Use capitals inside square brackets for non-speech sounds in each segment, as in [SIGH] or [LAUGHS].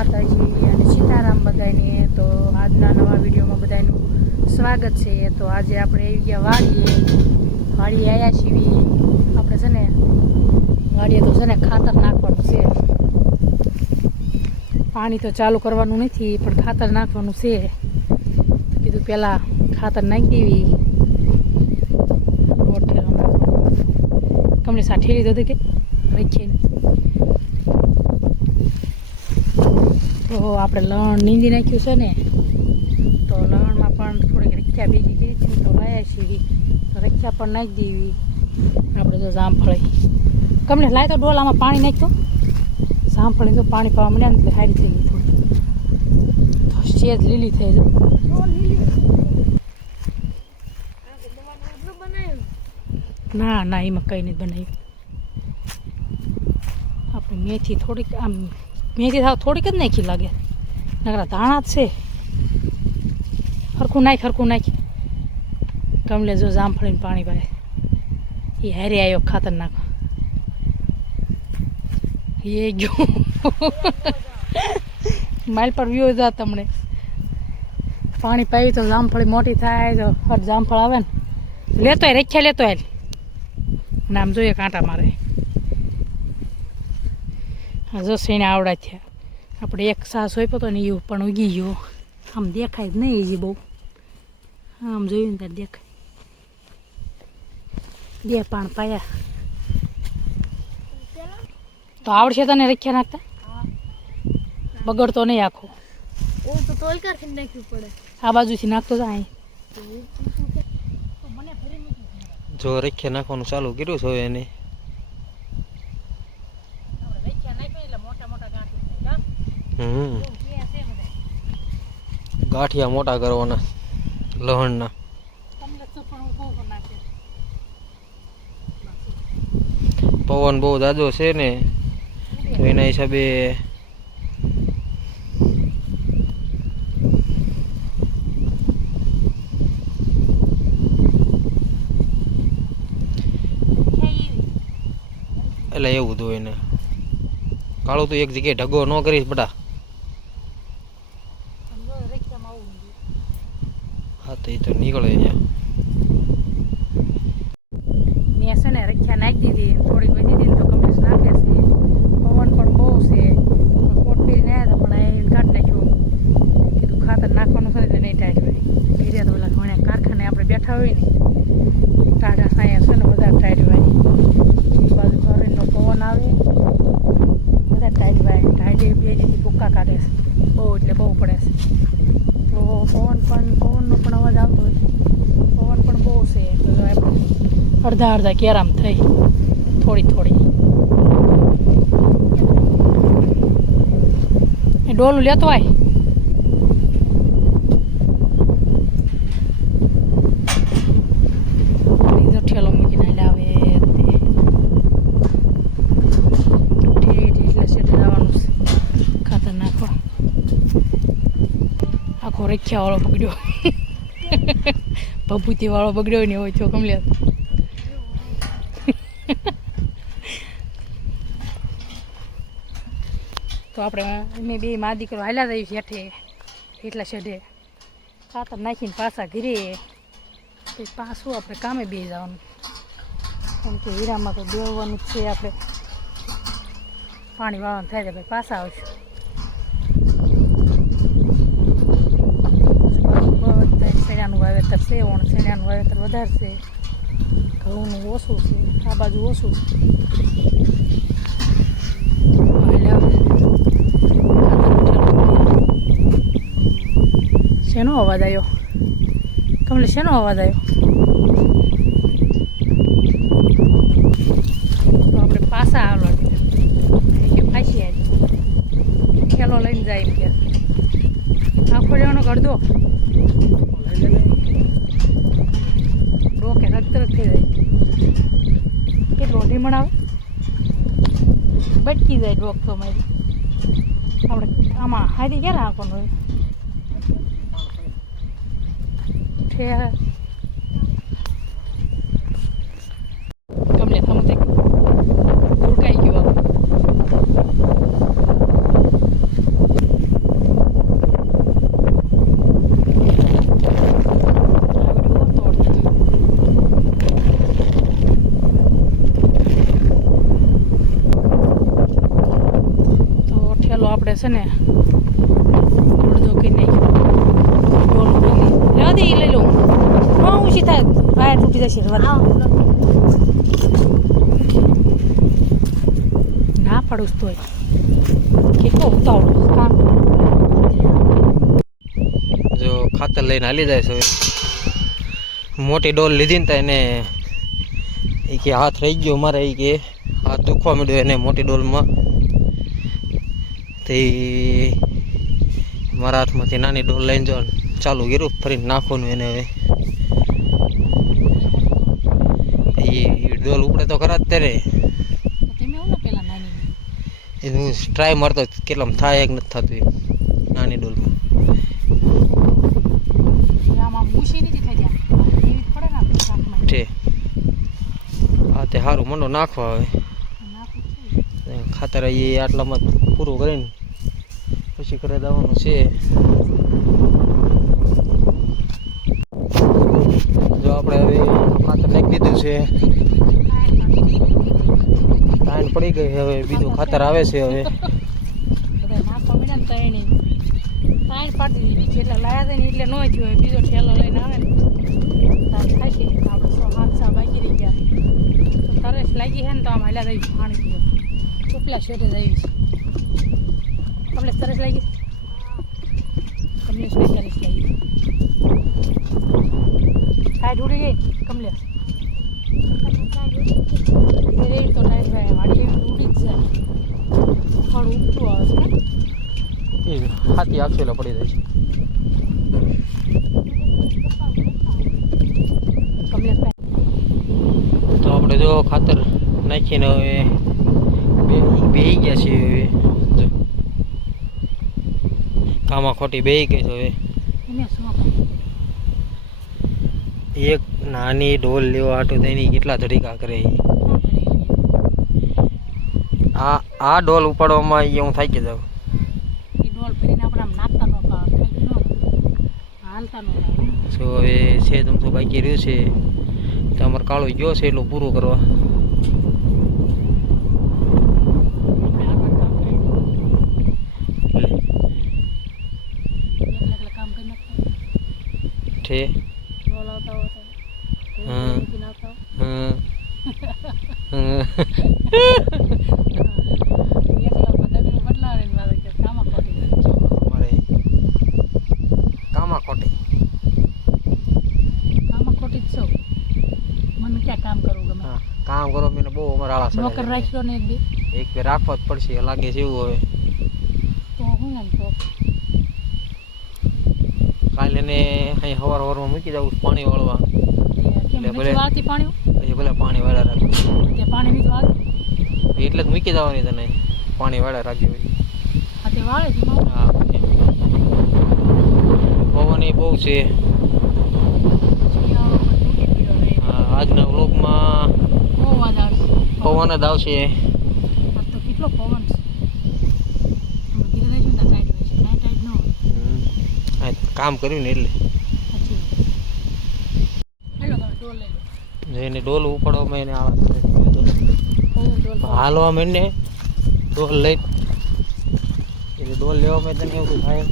માતાજી અને સીતારામ બધાને તો આજના નવા વિડીયોમાં બધાનું સ્વાગત છે. તો આજે આપણે આવી ગયા વાડીએ. વાડીએ આવ્યા છીએ. આપણે છે ને, વાડીએ તો છે ને ખાતર નાખવાનું છે. પાણી તો ચાલુ કરવાનું નથી, પણ ખાતર નાખવાનું છે. તો કીધું પહેલાં ખાતર નાખી દેવી. કમની સાઠી લીધો હતો કે? રાખીને તો આપણે લણ નીંદી નાખ્યું છે ને, તો લણમાં પણ થોડીક રખ્યા ભેગી ગઈ છે, તો લાયા છીએ તો રખ્યા પણ નાખી દેવી. આપણે તો જામફળી. કમને લાય તો ડોલામાં પાણી નાખતો જામફળી તો પાણી પાવા મળ્યા ને એટલે થઈ ગઈ થોડી. તો શેજ લીલી થઈ ના ના, એમાં કંઈ નથી બનાવ્યું. આપણે મેથી થોડીક આમ મેથી થાવ થોડીક જ નાખી લાગે. નકરા ધાણા જ છે. હરખું નાખ હરખું નાખ. કમલે જો જામફળીને પાણી પાય એ હારે આવ્યો ખાતર નાખો એ ગયો. માઇલ પર વ્યૂ જા તમને પાણી પાવી તો જામફળી મોટી થાય તો જામફળ આવે ને. લેતો રેખ્યા લેતો હોય નામ જોઈએ કાંટા મારે. જો સેને આવડા થયા. આપણે એક સાસ હોય તો ને એવું પણ ઉગી ગયો. આમ દેખાય જ નહીં એ બહુ. આમ જોયું ને ત્યારે દેખાય. બે પાણ પાયા. તો આવડશે તને રખ્યા નાખતા? બગડતો નહીં આખો. આ બાજુથી નાખતો જાય જો રખ્યા નાખવાનું ચાલુ કર્યું છે એને હમ ગાંઠિયા મોટા કરવાના, લહણના. પવન બહુ દાદો છે ને, તો એના હિસાબે એટલે એવું હતું એને કાળું તું એક જગ્યાએ ઢગો ન કરીશ બટા હા તો એ તો નીકળે ત્યાં ને છે ને રખ્યા નાખી દીધી થોડીક વધી દીધી તો કમલેશ નાખે છે પવન પણ બહુ છે કોટ પહેરીને આવ્યા હતા પણ એ કાઢી નાખ્યું કીધું ખાતર નાખવાનું છે ને એટલે નહીં ટાઈટ હોય ધીરે તો ઓલા ઘણા કારખાને આપણે બેઠા હોય ને ટાઢા સાયા છે ને બધા ટાઈટ ભાઈ એ બાજુ ઘરેનો પવન આવે, બધા ટાઈટ ભાઈ ટાઈટ બે જેથી ભૂક્કા કાઢે છે. બહુ એટલે બહુ પડે છે. તો પવન પણ, પવનનો પણ અવાજ આવતો હોય. પવન પણ બહુ છે. અડધા અડધા કેરામ થઈ. થોડી થોડી. ડોલું લેતો આય બીજો ઠેલો મૂકીને લાવે તે ઠેઠ એટલે સીધે જવાનું છે ખાતર નાખવા આખો રખ્યા વાળો બગડ્યો ભભૂતી વાળો બગડ્યો ને હોય તો કમલે. તો આપણે અમે બે મા દીકરો હાલ્યા જઈએ શેઠે, એટલા શેઠે ખાતર નાખીને પાછા ઘીરે. તો પાછું આપણે કામે બે જવાનું. કેમ કે હીરામાં તો બેવાનું જ છે આપણે. પાણી વાવાનું થાય છે ભાઈ પાછા આવશું બધા શેણાનું વાવેતર છે ઓણ વાવેતર વધારે છે. ઘઉંનું ઓછું છે. આ બાજુ ઓછું છે. શેનો અવાજ આવ્યો કમલે, શેનો અવાજ આવ્યો તો આપણે પાછા આવલો કે પાછી આવી. ખેલો લઈને જાય એમ કે આખો લેવાનો કરદો થઈ જાય. કેટલો ઢીમણ આવે? બટકી જાય ડોક તો મારી. આપણે આમાં હારી ક્યારે આંખો ઠેર કમલે થમું તે ગુરકાઈ ગયું આવું આપણે છે ને અડધો કરી નાખ્યો. લેવા દે લઈ લઉં. હા ઊંચી થાય વાયર તૂટી જશે. ના પાડું તોય. કેટલો ઉતાવળો કામ. જો ખાતર લઈને હાલી જાય છે મોટી ડોલ લીધી ને તો એને એ કે હાથ રહી ગયો મારે એ કે હાથ દુખવા માંડ્યો એને મોટી ડોલમાં. તે મારા હાથમાંથી નાની ડોલ લઈને જો ચાલુ કર્યું ફરીને નાખવાનું એને હવે. એ ડોલ ઉપડે તો ખરા જ ત્યારે. તમે આવો ને પેલા નાની એ હું ટ્રાય મારતો કેટલામ થાય એક નથી થતું નાની ડોલમાં. હા તે સારું મંડો નાખવા હવે. ખાતર એ આટલામાં પૂરું કરીને પછી ઘરે દવાનું છે. જો આપણે હવે ખાતર નાખી દીધું છે. ટાઈમ પડી ગઈ હવે, બીજું ખાતર આવે છે હવે. એટલે નો થયો બીજો ઠેલો લઈને આવે ને. આપણે હાથ સા બાકી રહી ગયા. તરસ લાગી હે ને તો આમ હાલ્યા પાણી પીવા. ઉપલા શેઠે જઈ છે કમલેશ સરસ લાગી કમલેશ તરસ લાગી ટાઈટ ઉડી ગઈ કમલેશ એ રે તો ટાઈટ ભાઈ વાડી ઉડી જ જાય પણ ઊંચું આવે છે એ હાથી આખેલા પડી જાય છે. કમલેશ તો આપણે જો ખાતર નાખીને હવે બે બેહી ગયા છીએ હવે. કામાં ખોટી બેહી ગઈ છે હવે. એક નાની ઢોલ લેવા હાટું તેની કેટલા ધડીકા કરે આ આ ઢોલ ઉપાડવામાં એ હું જાઉં. હાલતા ન આવે સો હવે છે તમ તો બાકી રહ્યું છે. તમારે કાળો ગયો છે એટલું પૂરું કરવા આપણે આગળ કામ કરીએ એકલા એકલા કામ કરી નાખતા ઠે ડોલ આવતા હોય તો હમ. મૂકીને આવતા હોય. હમ. હમ. એકલા બધા બી બદલાવે ને મારે કે કામમાં ખોટી કામાં ખોટી જ છું? મને ક્યાં કામ કરવું ગમે? હા કામ કરો મને બહુ અમારે આળા નોકર છે. રાખ્યો ને એક બે? એક બે રાખવો જ પડશે લાગે છે એવું હવે. તો હું એમ તો કાલે એને અહીં હવાર હવારમાં મૂકી જવું પાણી વાળવા. એટલે ભલે- પાણી? ભલે પાણી વાળા એટલે જ મૂકી દેવાની તને. પાણી વાળા રાખજો. પવન એ બહુ છે. આજના વ્લોગમાં. પવન જ આવશે. તો કેટલો પવન છે. કામ કર્યું ને એટલે સાચી હેલો તમે ડોલ લઈ લો જે એને ડોલ ઉપાડવામાં એને આવા હાલવામાં એને ડોલ લઈ એટલે ડોલ લેવામાં તને એવું થાય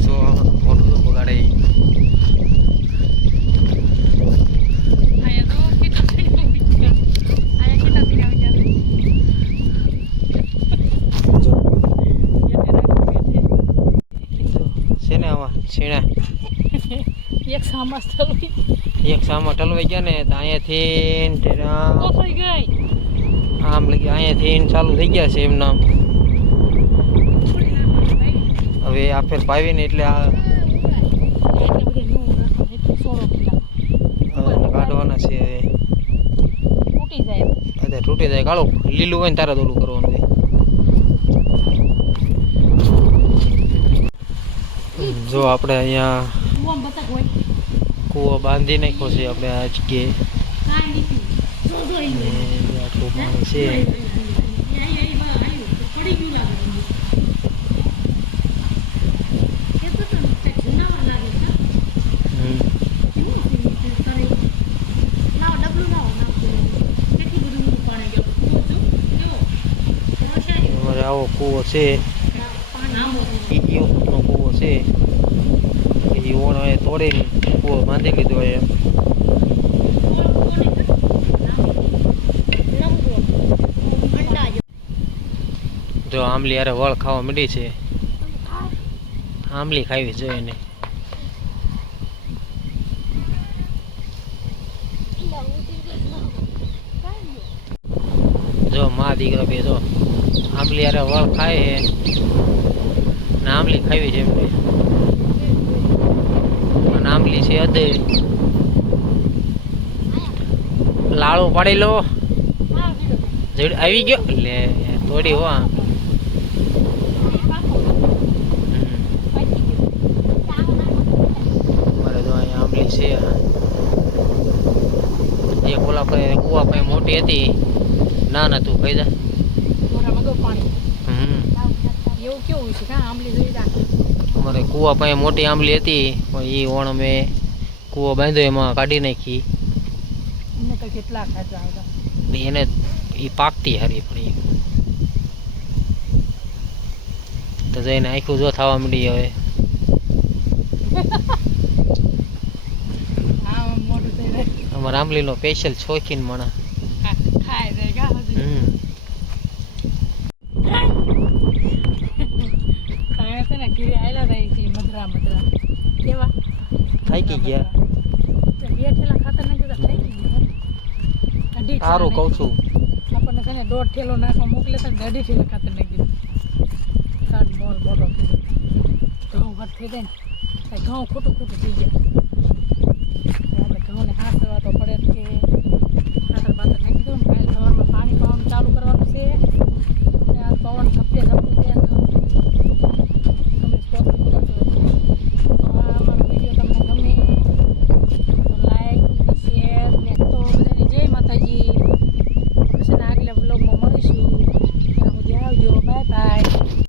સો મોટું તો બગાડે ઈ. આયા તો કેટલા થઈને આવી ગયા આયા કેટલા થઈને આવી ગયા જો એટલે રાખો જો છે ને આમાં છીણા એક સામા થવી એક સામા ઠલવાઈ ગયા ને તો અહીંયાથી તો થઈ ગઈ. આમ લગી અહીંયાથી ચાલુ થઈ ગયા છે એમના. હવે આપેલ એટલે આ બધે નો એટલે હવે કાઢવાના છે તૂટી જાય. અત્યારે તૂટી જાય. કાળો લીલું હોય ને તારે તો કરવાનું હોય જો આપણે અહીંયા કૂવો બાંધી નાખ્યો છે આપણે આ જગ્યાએ. આટલું પાણી છે. આવો કૂવો છે. બીજી વખતનો કૂવો છે. બીજી ઓણ તોડેલી કૂવો બાંધી લીધો એમ. જો આમલી યારે વળ ખાવા મળી છે. આંબલી ખાવી જોઈએ એને. જો મા દીકરો બે જો. આંબલી યારે વળ ખાય છે. ને આંબલી ખાવી છે અને આંબલી છે અધે લાળો પાડી લો. આવી ગયો? લે થોડી હો મારે તો અહીંયા આંબલી છે એક ઓલા પાસે કુવા પાસે મોટી હતી. ના ના તું ખાઈ જા. મોઢામાં પાણી. હમ. એવું કેવું છે કા આંબલી અમારે કુવા પાસે મોટી આંબલી હતી પણ એ ઓણ અમે કૂવો બાંધ્યો એમાં કાઢી નાખી. કેટલા એને એ પાકતી હારી પણ તો જઈને આખું જો થવા માંડી હવે. [LAUGHS] અમારે આંબલીનો સ્પેશિયલ શોખીન માણા ખા- ખાય જાય કાં હજી હમ તમે છે ને ઘીરે આયલા જાય છે મધરા મધરા કેવા થાકી ગયા. તો તો સારું કહું છું. આપણને છે ને દોઢ ઠેલો નાખવા મોકલે ને અઢી ઠેલા ખાતર નાખી દીધું મોલ મોટો થઈ ગયો ઘઉં વટ થઈ જાય ને ઘઉં ખોટું ખોટું થઈ ગયા